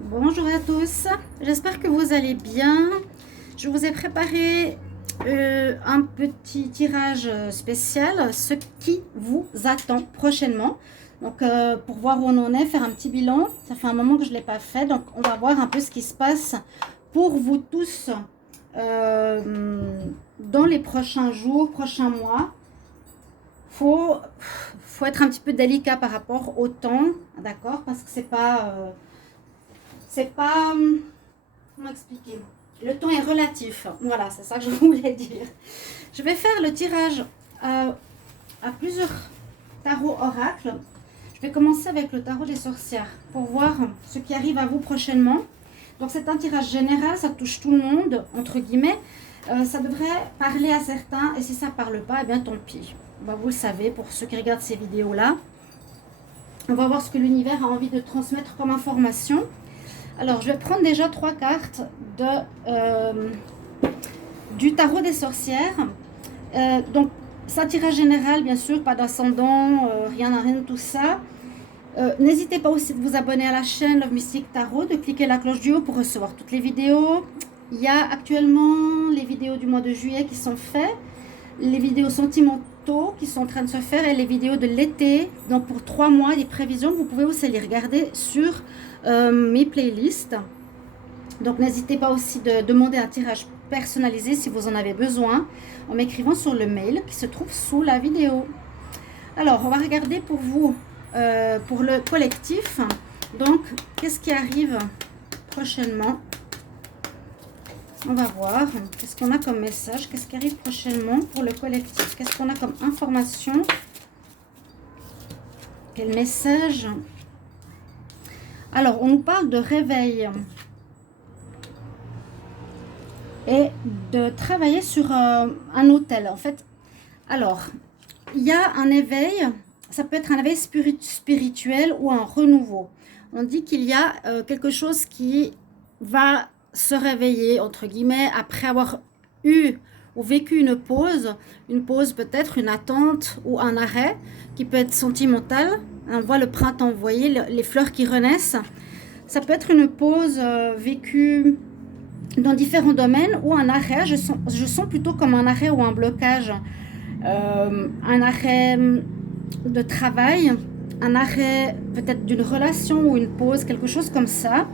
Bonjour à tous, j'espère que vous allez bien. Je vous ai préparé un petit tirage spécial, ce qui vous attend prochainement. Donc pour voir où on en est, faire un petit bilan. Ça fait un moment que je ne l'ai pas fait, donc on va voir un peu ce qui se passe pour vous tous dans les prochains jours, prochains mois. Faut être un petit peu délicat par rapport au temps, d'accord, parce que c'est pas, comment expliquer? Le temps est relatif. Voilà, c'est ça que je voulais dire. Je vais faire le tirage à plusieurs tarots oracles. Je vais commencer avec le tarot des sorcières pour voir ce qui arrive à vous prochainement. Donc c'est un tirage général, ça touche tout le monde, entre guillemets. Ça devrait parler à certains et si ça ne parle pas, eh bien tant pis. Ben, vous le savez, pour ceux qui regardent ces vidéos-là. On va voir ce que l'univers a envie de transmettre comme information. Alors, je vais prendre déjà 3 cartes du tarot des sorcières. Donc, ça tirage général, bien sûr, pas d'ascendant, rien de tout ça. N'hésitez pas aussi de vous abonner à la chaîne Love Mystic Tarot, de cliquer la cloche du haut pour recevoir toutes les vidéos. Il y a actuellement les vidéos du mois de juillet qui sont faites, les vidéos sentimentaux qui sont en train de se faire et les vidéos de l'été. Donc, pour 3 mois, les prévisions, vous pouvez aussi les regarder sur mes playlists. Donc n'hésitez pas aussi de demander un tirage personnalisé si vous en avez besoin en m'écrivant sur le mail qui se trouve sous la vidéo. Alors on va regarder pour vous, pour le collectif. Donc qu'est-ce qui arrive prochainement? On va voir qu'est-ce qu'on a comme message, qu'est-ce qui arrive prochainement pour le collectif, qu'est-ce qu'on a comme information, quel message. Alors, on nous parle de réveil et de travailler sur un autel. En fait, alors, il y a un éveil, ça peut être un éveil spirituel ou un renouveau. On dit qu'il y a quelque chose qui va se réveiller, entre guillemets, après avoir eu ou vécu une pause peut-être, une attente ou un arrêt qui peut être sentimental. On voit le printemps, vous voyez, les fleurs qui renaissent. Ça peut être une pause vécue dans différents domaines ou un arrêt. Je sens plutôt comme un arrêt ou un blocage. Un arrêt de travail, un arrêt peut-être d'une relation ou une pause, quelque chose comme ça.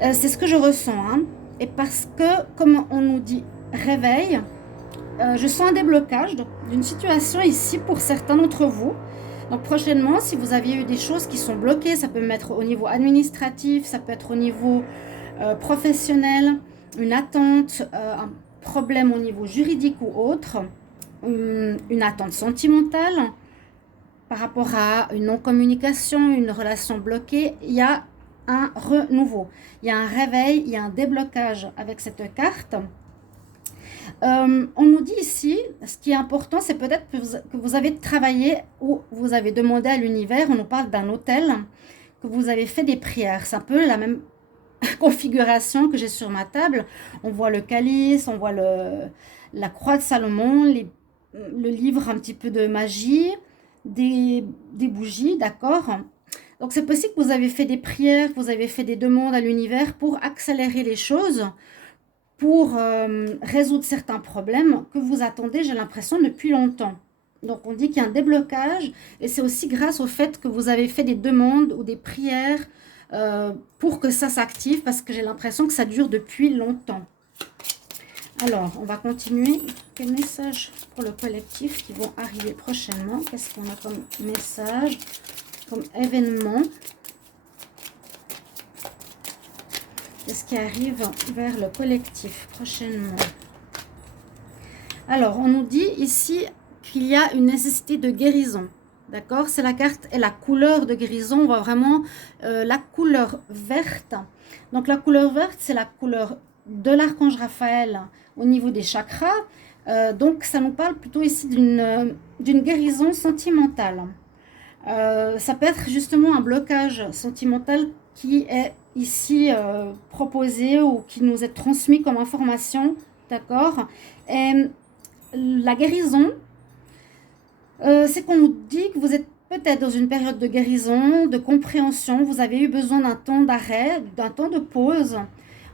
C'est ce que je ressens. Hein. Et parce que, comme on nous dit réveil, je sens un déblocage d'une situation ici pour certains d'entre vous. Donc prochainement, si vous aviez eu des choses qui sont bloquées, ça peut être au niveau administratif, ça peut être au niveau professionnel, une attente, un problème au niveau juridique ou autre, une attente sentimentale par rapport à une non-communication, une relation bloquée, il y a un renouveau, il y a un réveil, il y a un déblocage avec cette carte. On nous dit ici, ce qui est important, c'est peut-être que vous avez travaillé ou vous avez demandé à l'univers, on nous parle d'un autel, que vous avez fait des prières. C'est un peu la même configuration que j'ai sur ma table. On voit le calice, on voit la croix de Salomon, le livre un petit peu de magie, des bougies, d'accord? Donc c'est possible que vous avez fait des prières, que vous avez fait des demandes à l'univers pour accélérer les choses, pour résoudre certains problèmes que vous attendez, j'ai l'impression, depuis longtemps. Donc on dit qu'il y a un déblocage et c'est aussi grâce au fait que vous avez fait des demandes ou des prières pour que ça s'active parce que j'ai l'impression que ça dure depuis longtemps. Alors, on va continuer. Quel message pour le collectif qui vont arriver prochainement? Qu'est-ce qu'on a comme message, comme événement? Qu'est-ce qui arrive vers le collectif prochainement? Alors, on nous dit ici qu'il y a une nécessité de guérison. D'accord? C'est la carte et la couleur de guérison. On voit vraiment la couleur verte. Donc, la couleur verte, c'est la couleur de l'archange Raphaël au niveau des chakras. Donc, ça nous parle plutôt ici d'une guérison sentimentale. Ça peut être justement un blocage sentimental qui est ici proposé ou qui nous est transmis comme information, d'accord? Et la guérison, c'est qu'on nous dit que vous êtes peut-être dans une période de guérison, de compréhension, vous avez eu besoin d'un temps d'arrêt, d'un temps de pause.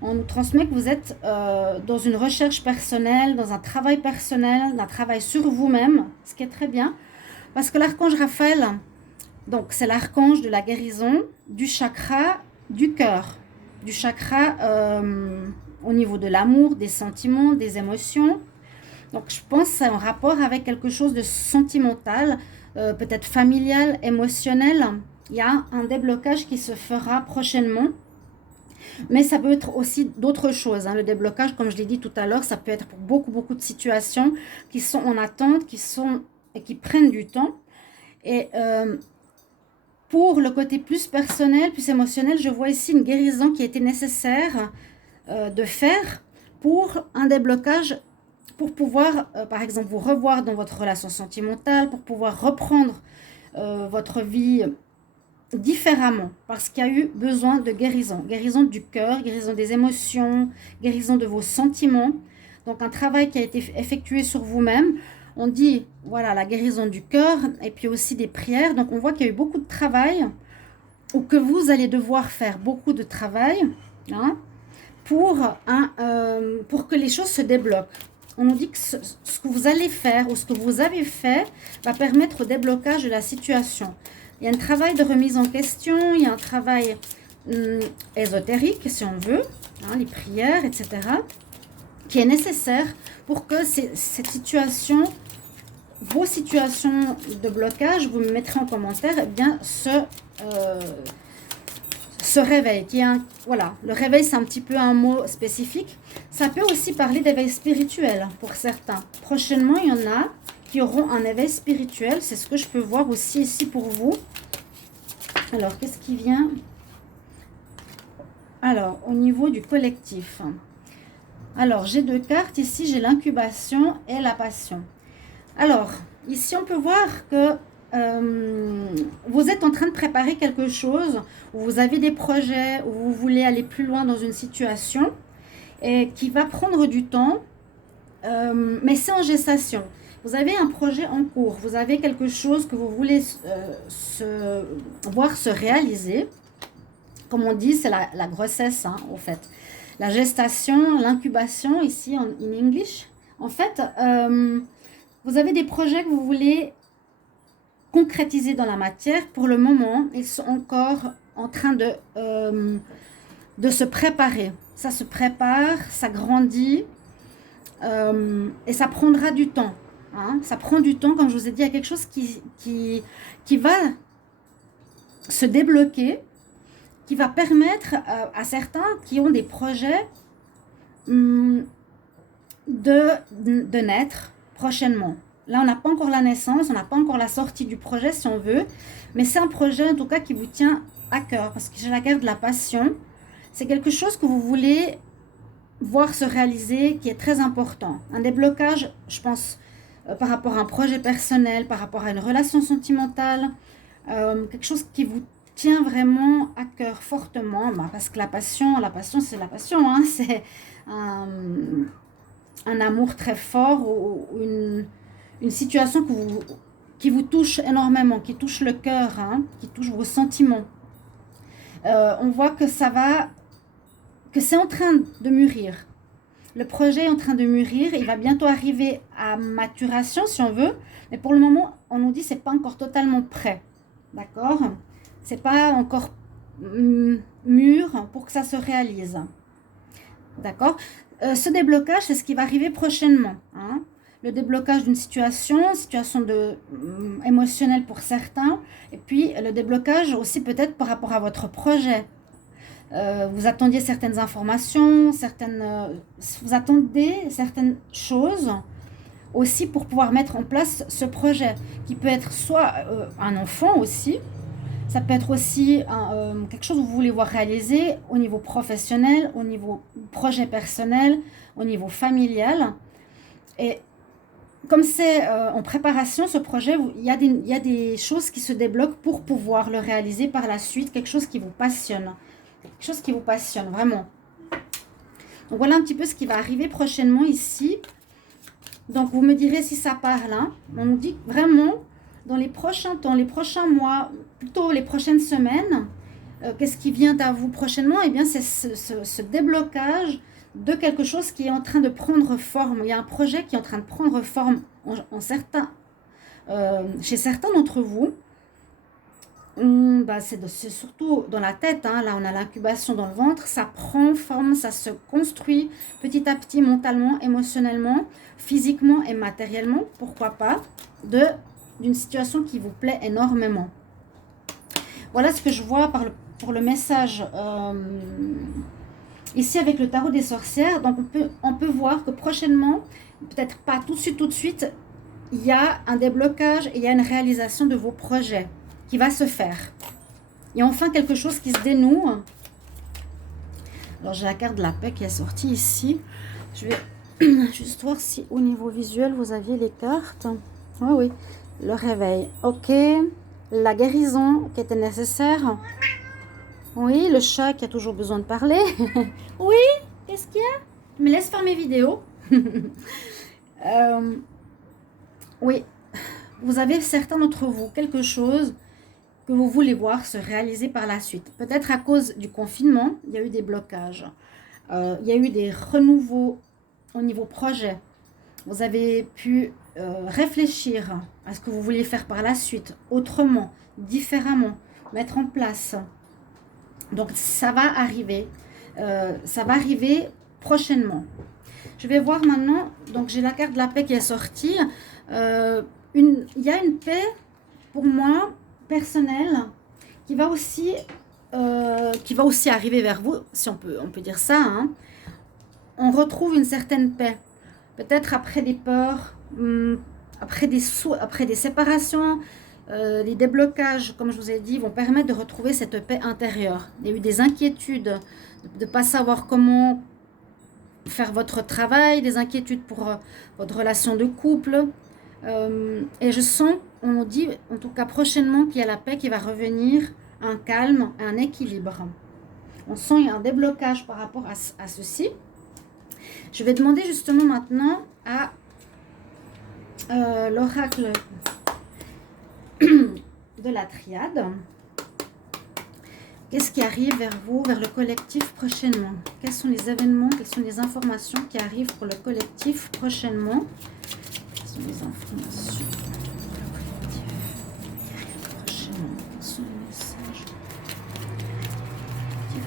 On nous transmet que vous êtes dans une recherche personnelle, dans un travail personnel, d'un travail sur vous-même, ce qui est très bien. Parce que l'archange Raphaël, donc c'est l'archange de la guérison, du chakra du cœur, du chakra au niveau de l'amour, des sentiments, des émotions. Donc je pense que c'est en rapport avec quelque chose de sentimental, peut-être familial, émotionnel. Il y a un déblocage qui se fera prochainement. Mais ça peut être aussi d'autres choses. Hein. Le déblocage, comme je l'ai dit tout à l'heure, ça peut être pour beaucoup de situations qui sont en attente, et qui prennent du temps. Et pour le côté plus personnel, plus émotionnel, je vois ici une guérison qui était nécessaire de faire pour un déblocage, pour pouvoir, par exemple, vous revoir dans votre relation sentimentale, pour pouvoir reprendre votre vie différemment, parce qu'il y a eu besoin de guérison. Guérison du cœur, guérison des émotions, guérison de vos sentiments. Donc un travail qui a été effectué sur vous-même. On dit, voilà, la guérison du cœur et puis aussi des prières. Donc, on voit qu'il y a eu beaucoup de travail ou que vous allez devoir faire beaucoup de travail hein, pour que les choses se débloquent. On nous dit que ce que vous allez faire ou ce que vous avez fait va permettre au déblocage de la situation. Il y a un travail de remise en question, il y a un travail ésotérique, si on veut, hein, les prières, etc., qui est nécessaire pour que cette situation, vos situations de blocage, vous me mettrez en commentaire, eh bien, se réveille. Voilà, le réveil, c'est un petit peu un mot spécifique. Ça peut aussi parler d'éveil spirituel pour certains. Prochainement, il y en a qui auront un éveil spirituel. C'est ce que je peux voir aussi ici pour vous. Alors, qu'est-ce qui vient? Alors, au niveau du collectif. Alors, j'ai deux cartes. Ici, j'ai l'incubation et la passion. Alors, ici, on peut voir que vous êtes en train de préparer quelque chose, où vous avez des projets, où vous voulez aller plus loin dans une situation, et qui va prendre du temps, mais c'est en gestation. Vous avez un projet en cours, vous avez quelque chose que vous voulez voir se réaliser. Comme on dit, c'est la grossesse, hein, au fait. La gestation, l'incubation, ici en English. En fait, vous avez des projets que vous voulez concrétiser dans la matière. Pour le moment, ils sont encore en train de se préparer. Ça se prépare, ça grandit et ça prendra du temps. Hein. Ça prend du temps, comme je vous ai dit, il y a quelque chose qui va se débloquer, qui va permettre à certains qui ont des projets de naître prochainement. Là, on n'a pas encore la naissance, on n'a pas encore la sortie du projet si on veut, mais c'est un projet en tout cas qui vous tient à cœur, parce que j'ai la carte de la passion. C'est quelque chose que vous voulez voir se réaliser, qui est très important. Un déblocage, je pense, par rapport à un projet personnel, par rapport à une relation sentimentale, quelque chose qui vous tient vraiment à cœur fortement, parce que la passion c'est la passion, hein, c'est un amour très fort ou une situation qui vous touche énormément, qui touche le cœur, hein, qui touche vos sentiments. On voit que c'est en train de mûrir. Le projet est en train de mûrir, il va bientôt arriver à maturation si on veut, mais pour le moment, on nous dit que ce n'est pas encore totalement prêt. D'accord ? C'est pas encore mûr pour que ça se réalise. D'accord ? Ce déblocage, c'est ce qui va arriver prochainement. Hein. Le déblocage d'une situation émotionnelle pour certains, et puis le déblocage aussi peut-être par rapport à votre projet. Vous attendiez certaines informations, vous attendez certaines choses aussi pour pouvoir mettre en place ce projet, qui peut être soit un enfant aussi, ça peut être aussi quelque chose que vous voulez voir réaliser au niveau professionnel, au niveau projet personnel, au niveau familial. Et comme c'est en préparation, ce projet, il y a des choses qui se débloquent pour pouvoir le réaliser par la suite, quelque chose qui vous passionne. Quelque chose qui vous passionne, vraiment. Donc, voilà un petit peu ce qui va arriver prochainement ici. Donc, vous me direz si ça parle. Hein. On nous dit vraiment dans les prochains temps, les prochains mois, plutôt les prochaines semaines, qu'est-ce qui vient à vous prochainement? Eh bien, c'est ce déblocage de quelque chose qui est en train de prendre forme. Il y a un projet qui est en train de prendre forme chez certains d'entre vous. C'est surtout dans la tête, hein. Là on a l'incubation dans le ventre, ça prend forme, ça se construit petit à petit mentalement, émotionnellement, physiquement et matériellement, pourquoi pas, d'une situation qui vous plaît énormément. Voilà ce que je vois pour le message ici avec le tarot des sorcières. Donc on peut voir que prochainement, peut-être pas tout de suite, il y a un déblocage et il y a une réalisation de vos projets qui va se faire. Il y a enfin quelque chose qui se dénoue. Alors j'ai la carte de la paix qui est sortie ici. Je vais juste voir si au niveau visuel vous aviez les cartes. Ah oui, le réveil. Ok, la guérison qui était nécessaire. Oui, le chat qui a toujours besoin de parler. Oui, qu'est-ce qu'il y a? Me laisse faire mes vidéos. Oui, vous avez certains d'entre vous quelque chose que vous voulez voir se réaliser par la suite. Peut-être à cause du confinement, il y a eu des blocages. Il y a eu des renouveaux au niveau projet. Vous avez pu réfléchir à ce que vous vouliez faire par la suite, autrement, différemment, mettre en place. Donc, ça va arriver. Ça va arriver prochainement. Je vais voir maintenant. Donc, j'ai la carte de la paix qui est sortie. Il y a une paix, pour moi, personnelle, qui va aussi arriver vers vous, si on peut dire ça. Hein. On retrouve une certaine paix. Peut-être après des peurs, après des séparations, les déblocages, comme je vous ai dit, vont permettre de retrouver cette paix intérieure. Il y a eu des inquiétudes de ne pas savoir comment faire votre travail, des inquiétudes pour votre relation de couple. Et je sens, on nous dit, en tout cas prochainement, qu'il y a la paix qui va revenir, un calme, un équilibre. On sent qu'il y a un déblocage par rapport à ceci. Je vais demander justement maintenant à l'oracle de la triade. Qu'est-ce qui arrive vers vous, vers le collectif prochainement? Quels sont les événements, quelles sont les informations qui arrivent pour le collectif prochainement? Quelles sont les informations pour le collectif prochainement? Quels sont les messages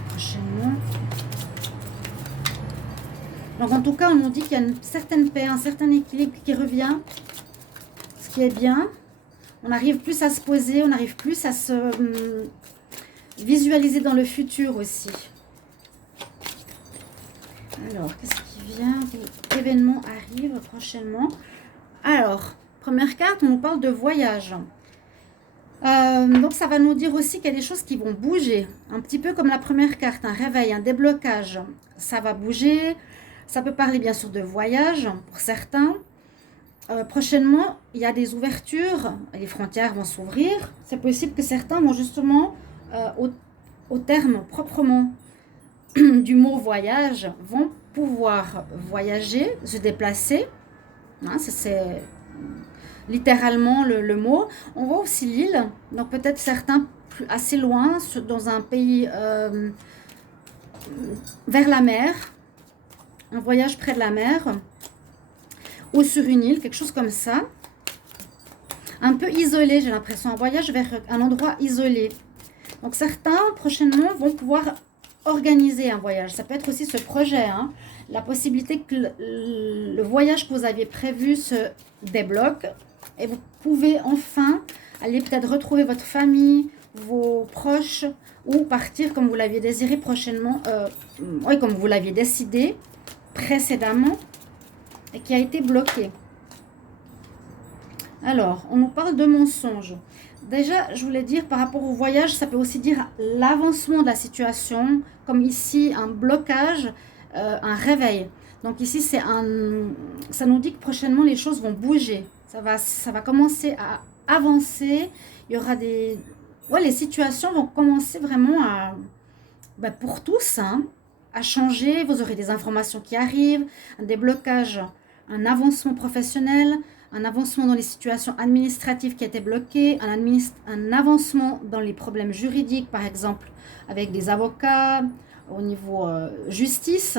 prochainement? Donc en tout cas, on nous dit qu'il y a une certaine paix, un certain équilibre qui revient, ce qui est bien. On arrive plus à se poser, on arrive plus à se visualiser dans le futur aussi. Alors, qu'est-ce qui vient? Quel événement arrive prochainement? Alors, première carte, on nous parle de voyage. Donc, ça va nous dire aussi qu'il y a des choses qui vont bouger. Un petit peu comme la première carte, un réveil, un déblocage. Ça va bouger. Ça peut parler bien sûr de voyage pour certains. Prochainement, il y a des ouvertures. Les frontières vont s'ouvrir. C'est possible que certains vont justement, au terme proprement du mot voyage, vont pouvoir voyager, se déplacer. Hein, c'est littéralement le mot. On voit aussi l'île, donc peut-être certains assez loin, dans un pays vers la mer, un voyage près de la mer, ou sur une île, quelque chose comme ça. Un peu isolé, j'ai l'impression, un voyage vers un endroit isolé. Donc certains, prochainement, vont pouvoir organiser un voyage. Ça peut être aussi ce projet, hein. La possibilité que le voyage que vous aviez prévu se débloque et vous pouvez enfin aller peut-être retrouver votre famille, vos proches ou partir comme vous l'aviez désiré prochainement, comme vous l'aviez décidé précédemment et qui a été bloqué. Alors, on nous parle de mensonges. Déjà, je voulais dire par rapport au voyage, ça peut aussi dire l'avancement de la situation, comme ici un blocage, un réveil. Donc ici, ça nous dit que prochainement les choses vont bouger. Ça va commencer à avancer. Il y aura les situations vont commencer vraiment pour tous, hein, à changer. Vous aurez des informations qui arrivent, un déblocage, un avancement professionnel. un avancement dans les situations administratives qui étaient bloquées, un avancement dans les problèmes juridiques, par exemple, avec des avocats, au niveau justice.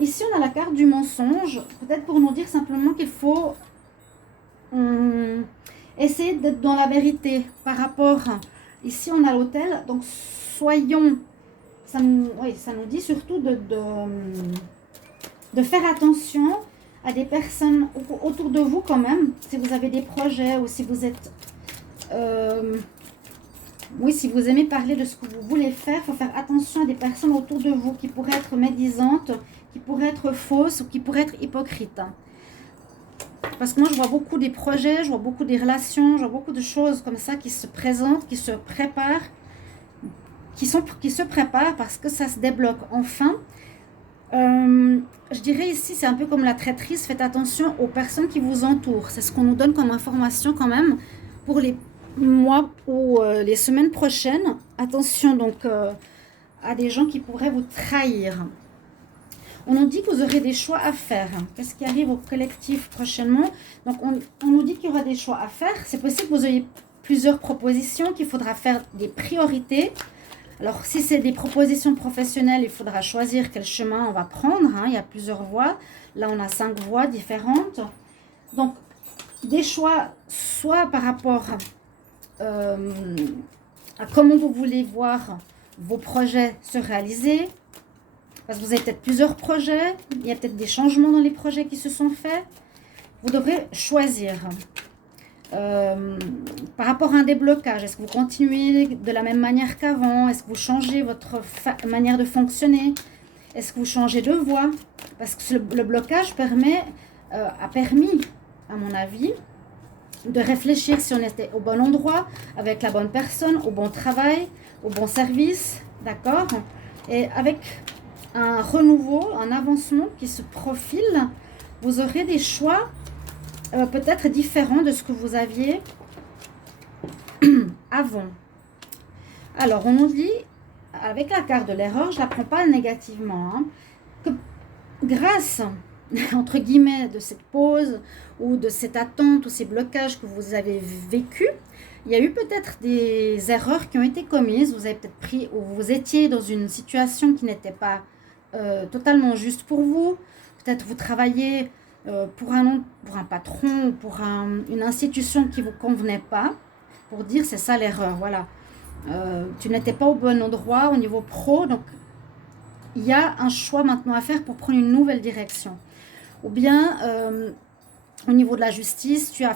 Ici, on a la carte du mensonge, peut-être pour nous dire simplement qu'il faut essayer d'être dans la vérité par rapport. Ici, on a l'autel, donc soyons, ça nous dit surtout de faire attention à des personnes autour de vous quand même, si vous avez des projets ou si vous êtes... si vous aimez parler de ce que vous voulez faire, il faut faire attention à des personnes autour de vous qui pourraient être médisantes, qui pourraient être fausses ou qui pourraient être hypocrites. Parce que moi, je vois beaucoup des projets, je vois beaucoup des relations, je vois beaucoup de choses comme ça qui se présentent, qui se préparent, qui se préparent parce que ça se débloque enfin. Je dirais ici, c'est un peu comme la traîtrise. Faites attention aux personnes qui vous entourent. C'est ce qu'on nous donne comme information quand même pour les mois ou les semaines prochaines. Attention donc à des gens qui pourraient vous trahir. On nous dit que vous aurez des choix à faire. Qu'est-ce qui arrive au collectif prochainement? Donc, on nous dit qu'il y aura des choix à faire. C'est possible que vous ayez plusieurs propositions, qu'il faudra faire des priorités. Alors, si c'est des propositions professionnelles, il faudra choisir quel chemin on va prendre. Il y a plusieurs voies. Là, on a 5 voies différentes. Donc, des choix, soit par rapport à comment vous voulez voir vos projets se réaliser. Parce que vous avez peut-être plusieurs projets, il y a peut-être des changements dans les projets qui se sont faits. Vous devrez choisir. Par rapport à un déblocage, est-ce que vous continuez de la même manière qu'avant? Est-ce que vous changez votre manière de fonctionner? Est-ce que vous changez de voie? Parce que le blocage a permis, à mon avis, de réfléchir si on était au bon endroit, avec la bonne personne, au bon travail, au bon service, d'accord? Et avec un renouveau, un avancement qui se profile, vous aurez des choix peut-être différents de ce que vous aviez avant. Alors, on nous dit, avec la carte de l'erreur, je ne la prends pas négativement, que grâce, entre guillemets, de cette pause ou de cette attente ou ces blocages que vous avez vécus, il y a eu peut-être des erreurs qui ont été commises. Vous avez peut-être pris ou vous étiez dans une situation qui n'était pas totalement juste pour vous. Peut-être vous travaillez pour un patron ou pour une institution qui ne vous convenait pas. Pour dire c'est ça l'erreur, voilà. Tu n'étais pas au bon endroit au niveau pro, donc il y a un choix maintenant à faire pour prendre une nouvelle direction. Ou bien au niveau de la justice, il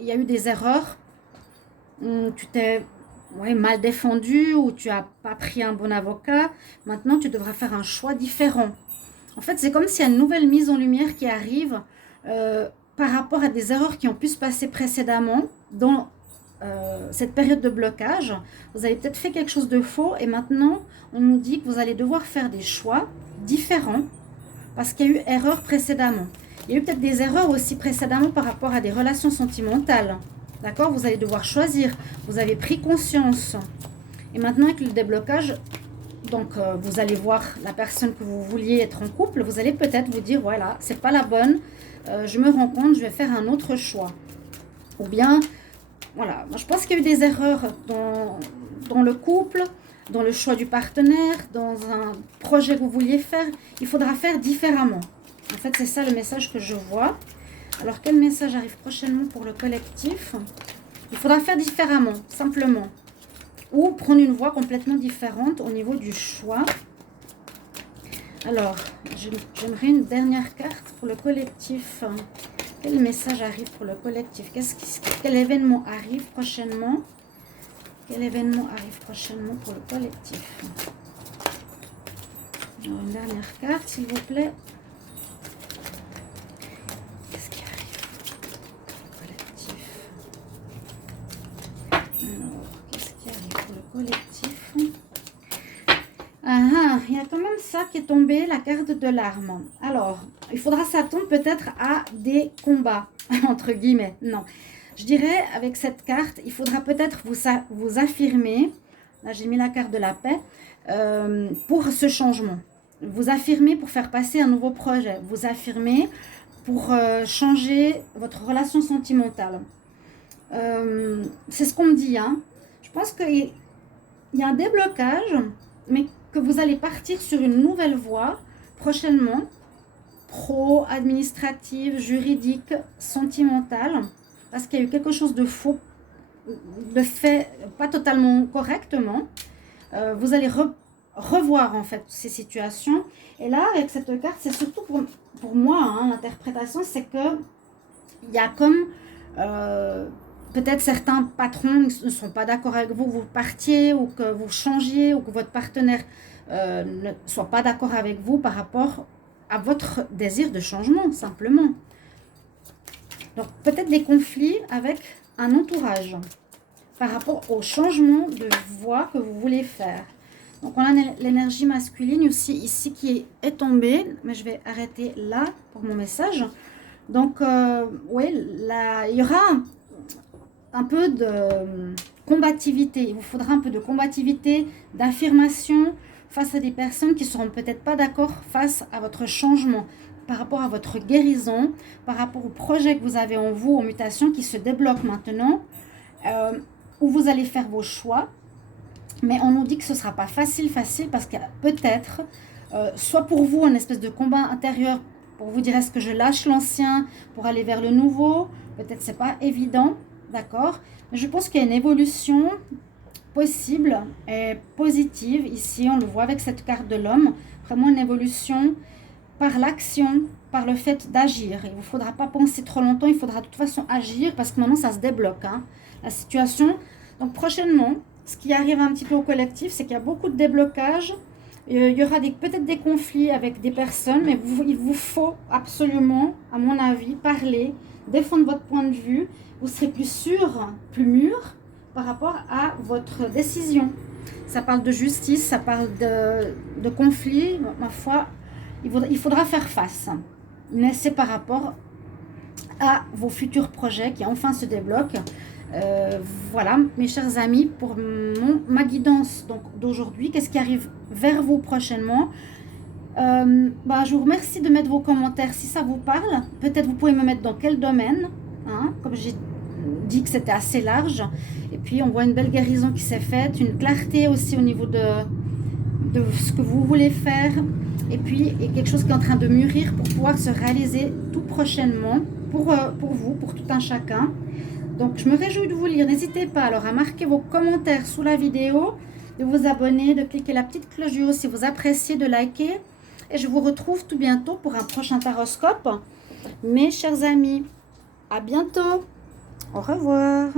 y a eu des erreurs, tu t'es mal défendu ou tu n'as pas pris un bon avocat. Maintenant, tu devras faire un choix différent. En fait, c'est comme s'il y a une nouvelle mise en lumière qui arrive par rapport à des erreurs qui ont pu se passer précédemment dans cette période de blocage. Vous avez peut-être fait quelque chose de faux et maintenant, on nous dit que vous allez devoir faire des choix différents parce qu'il y a eu erreur précédemment. Il y a eu peut-être des erreurs aussi précédemment par rapport à des relations sentimentales. D'accord? Vous allez devoir choisir. Vous avez pris conscience. Et maintenant, avec le déblocage, donc vous allez voir la personne que vous vouliez être en couple. Vous allez peut-être vous dire, voilà, c'est pas la bonne. Je me rends compte, je vais faire un autre choix. Ou bien, voilà, je pense qu'il y a eu des erreurs dans le couple, dans le choix du partenaire, dans un projet que vous vouliez faire. Il faudra faire différemment. En fait, c'est ça le message que je vois. Alors, quel message arrive prochainement pour le collectif? Il faudra faire différemment, simplement. Ou prendre une voie complètement différente au niveau du choix. Alors, j'aimerais une dernière carte pour le collectif. Quel message arrive pour le collectif? Quel événement arrive prochainement? Quel événement arrive prochainement pour le collectif? Alors, une dernière carte, s'il vous plaît. Qu'est-ce qui arrive pour le collectif? Alors, qu'est-ce qui arrive pour le collectif? Il y a quand même ça qui est tombé, la carte de l'arme. Alors, il faudra s'attendre peut-être à des combats, entre guillemets. Non, je dirais avec cette carte, il faudra peut-être vous affirmer. Là, j'ai mis la carte de la paix pour ce changement. Vous affirmer pour faire passer un nouveau projet. Vous affirmer pour changer votre relation sentimentale. C'est ce qu'on me dit, hein. Je pense qu'il y a un déblocage, mais que vous allez partir sur une nouvelle voie prochainement, pro, administrative, juridique, sentimentale, parce qu'il y a eu quelque chose de faux, de fait pas totalement correctement. Vous allez revoir en fait ces situations. Et là, avec cette carte, c'est surtout pour moi, hein, l'interprétation, c'est que il y a comme peut-être certains patrons ne sont pas d'accord avec vous, vous partiez ou que vous changiez ou que votre partenaire ne soit pas d'accord avec vous par rapport à votre désir de changement, simplement. Donc, peut-être des conflits avec un entourage par rapport au changement de voie que vous voulez faire. Donc, on a l'énergie masculine aussi ici qui est tombée, mais je vais arrêter là pour mon message. Donc, oui, il y aura un peu de combativité. Il vous faudra un peu de combativité, d'affirmation face à des personnes qui ne seront peut-être pas d'accord face à votre changement, par rapport à votre guérison, par rapport au projet que vous avez en vous, aux mutations qui se débloquent maintenant, où vous allez faire vos choix. Mais on nous dit que ce ne sera pas facile parce qu'il y a peut-être, soit pour vous, une espèce de combat intérieur pour vous dire est-ce que je lâche l'ancien pour aller vers le nouveau. Peut-être c'est pas évident, d'accord. Mais je pense qu'il y a une évolution possible et positive. Ici, on le voit avec cette carte de l'homme. Vraiment une évolution par l'action, par le fait d'agir. Il ne vous faudra pas penser trop longtemps. Il faudra de toute façon agir parce que maintenant, ça se débloque, hein, la situation. Donc, prochainement, ce qui arrive un petit peu au collectif, c'est qu'il y a beaucoup de déblocage. Il y aura peut-être des conflits avec des personnes, mais il vous faut absolument, à mon avis, parler, défendre votre point de vue. Vous serez plus sûr, plus mûr par rapport à votre décision. Ça parle de justice, ça parle de conflit. Ma foi, il faudra faire face. Mais c'est par rapport à vos futurs projets qui enfin se débloquent. Voilà, mes chers amis, pour ma guidance d'aujourd'hui, qu'est-ce qui arrive vers vous prochainement. Je vous remercie de mettre vos commentaires si ça vous parle. Peut-être vous pouvez me mettre dans quel domaine, hein, comme j'ai dit que c'était assez large. Et puis on voit une belle guérison qui s'est faite, une clarté aussi au niveau de ce que vous voulez faire. Et puis il y a quelque chose qui est en train de mûrir pour pouvoir se réaliser tout prochainement pour vous, pour tout un chacun. Donc, je me réjouis de vous lire. N'hésitez pas alors à marquer vos commentaires sous la vidéo, de vous abonner, de cliquer la petite cloche du haut si vous appréciez, de liker. Et je vous retrouve tout bientôt pour un prochain taroscope. Mes chers amis, à bientôt. Au revoir.